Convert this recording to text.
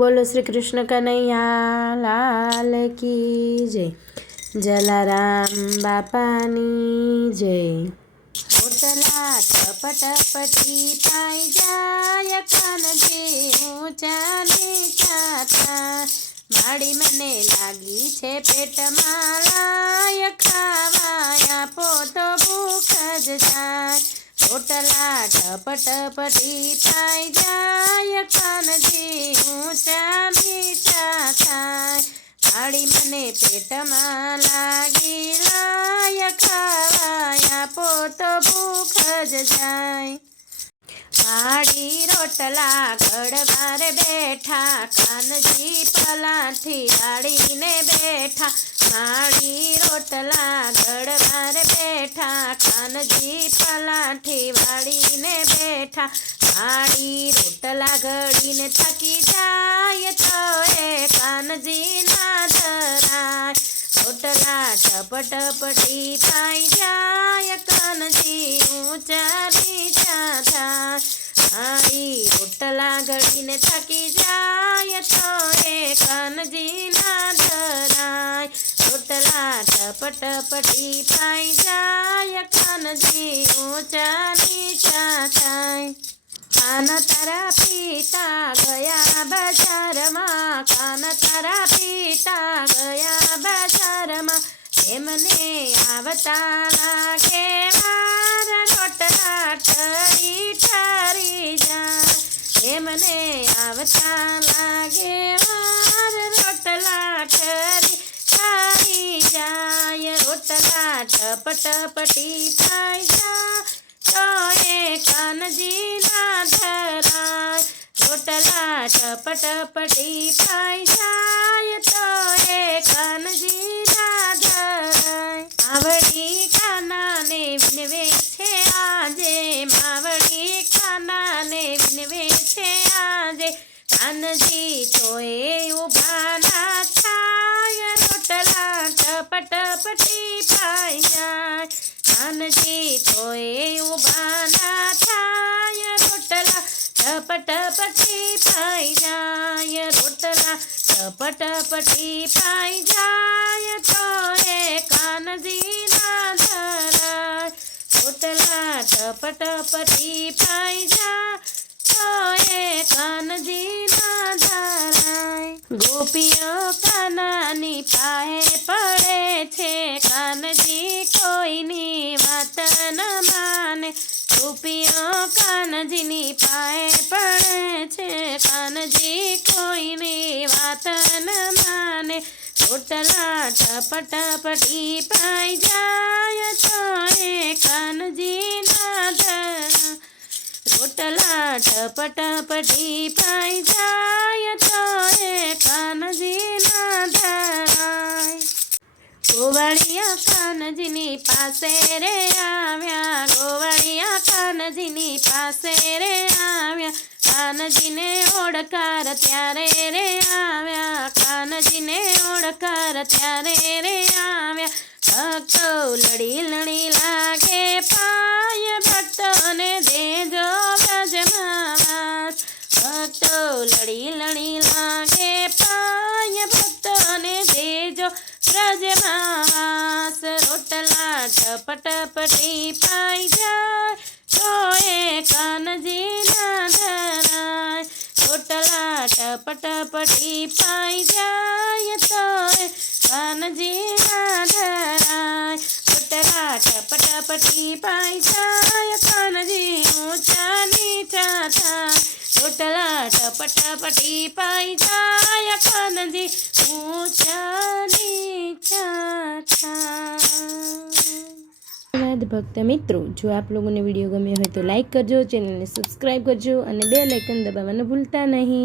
बोलो श्री कृष्ण कन्हैया लाल की जय। जलाराम बापानी जय। होटला टपटपटी पाई जाय कानजी ऊंचा नीचा था। माड़ी मने लागी छे पेट मालाय खावाया पोतो भूख ज जाय। होटला टपटपटी पाई जाय कानजी ऊंचा मीठा थाय। माड़ी मने पेट में लागी लाय खावाया पोतो भूख ज जाय। माड़ी रोटला घड़वार बैठा कानजी पलाठी वाड़ी ने बैठा। माड़ी रोटला घड़वार बैठा कानजी पलाठी वाड़ी ने बैठा। माड़ी रोटला घड़ी ने थकी जाए तो ए कानजी ना धराय। रोटला टपटपटी पाई जाय कानजी ऊंचा नीचा थाय। माड़ी रोटला घड़ी ने थकी जाय तो ए कानजी ना धराय। रोटला टपटपटी पाई जाय कानजी ऊंचा नीचा थाय। कान तारा पीता गया बाजार में कान तारा पीता गया बाजार में। एमने आवता लागे मार रोटला ठरी ठरी जाय। एमने आवता लागे मार रोटला ठरी ठरी जाय। रोटला टपटपटी पाई जाय तो ए कानजी ना धराय। रोटला टपटपटी पाई जाय तो ए कानजी ना धराय। मावड़ी खाना ने विनवे छे आजे मावड़ी खाना ने विनवे छे आजे। कानजी तो ए उभा ना थाय। रोटला टपटपटी पाई जाय। कानजी तो ए उभा ना थाय। रोटला टपटपटी पाई जाय। रोटला टपटपटी पाई जाय तो ए कानजी ना धराय। रोटला टपटपटी पाई जाय तो ए कानजी ना धराय। गोपियों कानानी पाए पड़े छे कानजी कोईनी वात न माने। गोपियों कानजीनी पाए पड़े छे कानजी कोईनी वात न माने। रोटला टपटपटी पाई जाय तो ए कानजी ना धराय। रोटला टपटपटी पाई जाय तो ए कानजी ना धराय। गोवाड़िया कानजीनी पासे रे आव्या गोवाड़िया कानजीनी पासे रे आव्या। कानजीने ओळकार त्यारे रे आव्या कानजीने ओळकार त्यारे रे आव्या। भक्तो लड़ी लड़ी लागे पाय भक्तोने देजो व्रजमावास। भक्तो लड़ी लड़ी लागे पाय भक्तोने देजो व्रजमावास। रोटला टपटपटी पाई जाय तो ए कानजी ना धराय। रोटला टपटपटी पाई जाय तो ए कानजी ना धराय। रोटला टपटपटी पाई जाय कानजी ऊंचा नीचा थाय। रोटला टपटपटी पाई जाय कानजी ऊंचा नीचा थाय। धन्यवाद भक्त मित्रों। जो आप लोगों ने वीडियो गम्यो हो तो लाइक करजो, चैनल ने सब्सक्राइब करजो અને બેલ આઇકન દબાવવાનું ભૂલતા નહીં।